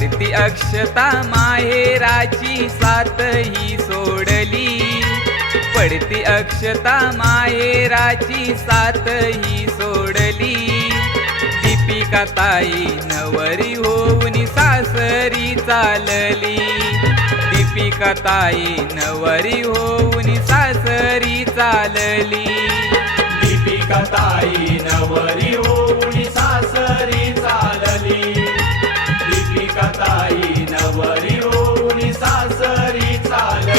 पडती अक्षता माहेराची साथ ही सोडली, पडती अक्षता माहेराची साथ ही सोडली। दीपिका ताई नवरी होऊन सासरी चालली, दीपिका ताई नवरी होऊन सासरी चालली, दीपिका ताई नवरी होऊन सासरी चालली, दीपिका ताई नवरी होऊन सासरी चालली।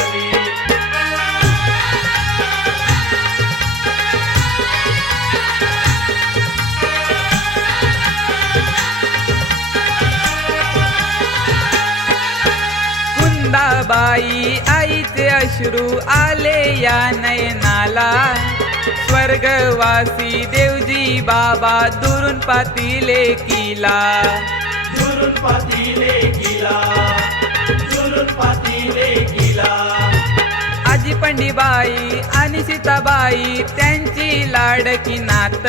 कुंदाबाई आईचे अश्रू आले या नयनाला, स्वर्गवासी देवजी बाबा दुरून पातीले किला, दुरून पातीले किला, दुरून पातीले किला। आजी पंडीबाई आणि सीताबाई त्यांची लाडकी नात,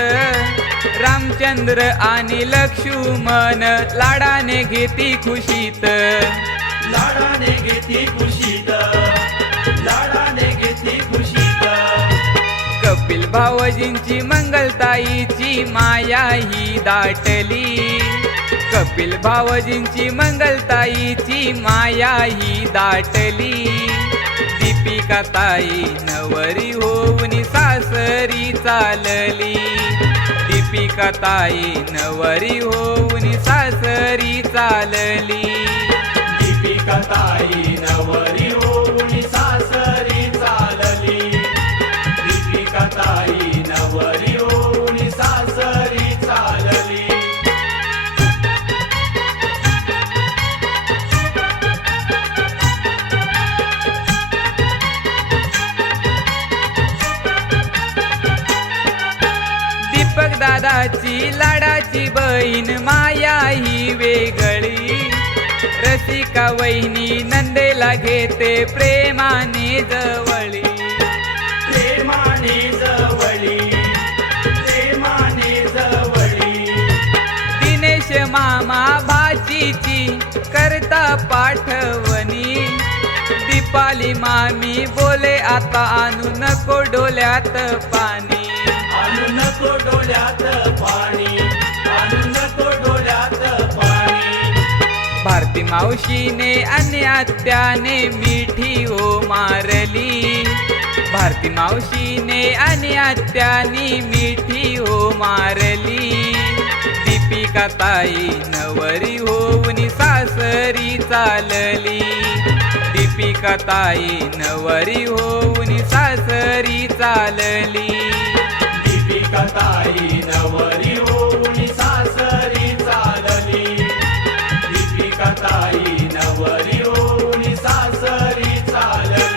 रामचंद्र आणि लक्ष्मण लाडाने घेती खुशीत, लाडाने घेती खुशीत, लाडाने घेती खुशीत। कपिल भावजींची मंगलताईची माया ही दाटली, कपिल भावजींची मंगलताईची माया ही दाटली। दीपिका ताई नवरी होऊन सासरी चालली, दीपिका ताई नवरी होऊन सासरी चालली, दीपिका ताई नवरी होऊन सासरी चालली, दीपिका ताई नवरी होऊन सासरी चालली। दीपक दादाची लाडाची बहीण माया ही वेगळी, रसिका वहिनी नंदेला घेते प्रेमाने जवळी, प्रेमाने जवळी, प्रेमाने जवळी। दिनेश मामा भाचीची करता पाठवणी, दीपाली मामी बोले आता आणू नको डोल्यात पाणी, आणू नको डोल्यात पाणी, आणू नको डोल्यात पाणी। भारती मावशीने आणि आत्याने मिठी हो मारली, भारती मावशीने आणि आत्याने मिठी हो मारली। दीपिका ताई नवरी होऊन सासरी चालली, दीपिका ताई नवरी होऊन सासरी चालली, दीपिका ताई नवरी होऊन सासरी चालली, दीपिका ताई नवरी होऊन सासरी चालली।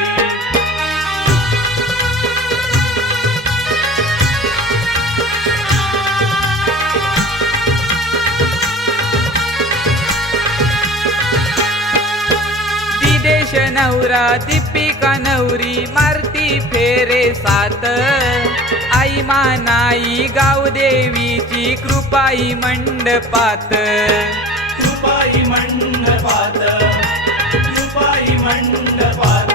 दिदेश नवरा दीपिका नवरी मारती फेरे सात, आई मानाई गाव देवीची कृपाई मंडपात, कृपाई मंडपात, कृपाई मंडपात।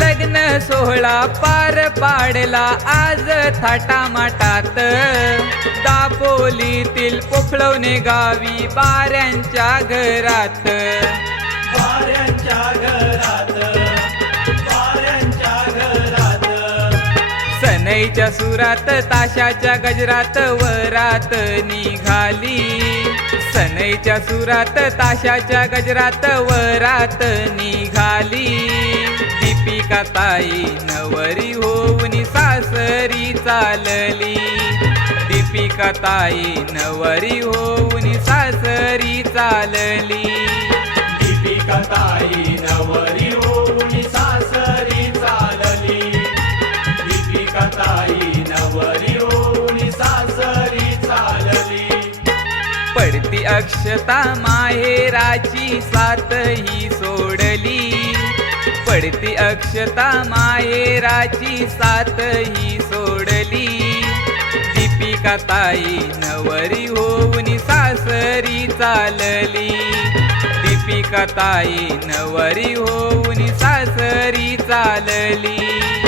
लग्न सोहळा पार पाडला आज थाटामाटात, दापोलीतील पोफळवणे गावी बाऱ्यांच्या घरात, बाऱ्यांच्या घरात, बाऱ्यांच्या घरात। सनईच्या सुरात ताशाच्या गजरात वरात निघाली, सनईच्या सुरात ताशाच्या गजरात वरात निघाली। दीपिका ताई नवरी होऊन सासरी चालली, दीपिका ताई नवरी होऊन सासरी चालली, दीपिका ताई नवरी होऊन सासरी चालली, दीपिका ताई नवरी होऊन सासरी चालली। पडती अक्षता माहेराची साथ ही सोडली, पडती अक्षता माहेराची साथ ही सोडली। दीपिका ताई नवरी होऊन सासरी चालली, दीपिका ताई नवरी होऊन सासरी चालली.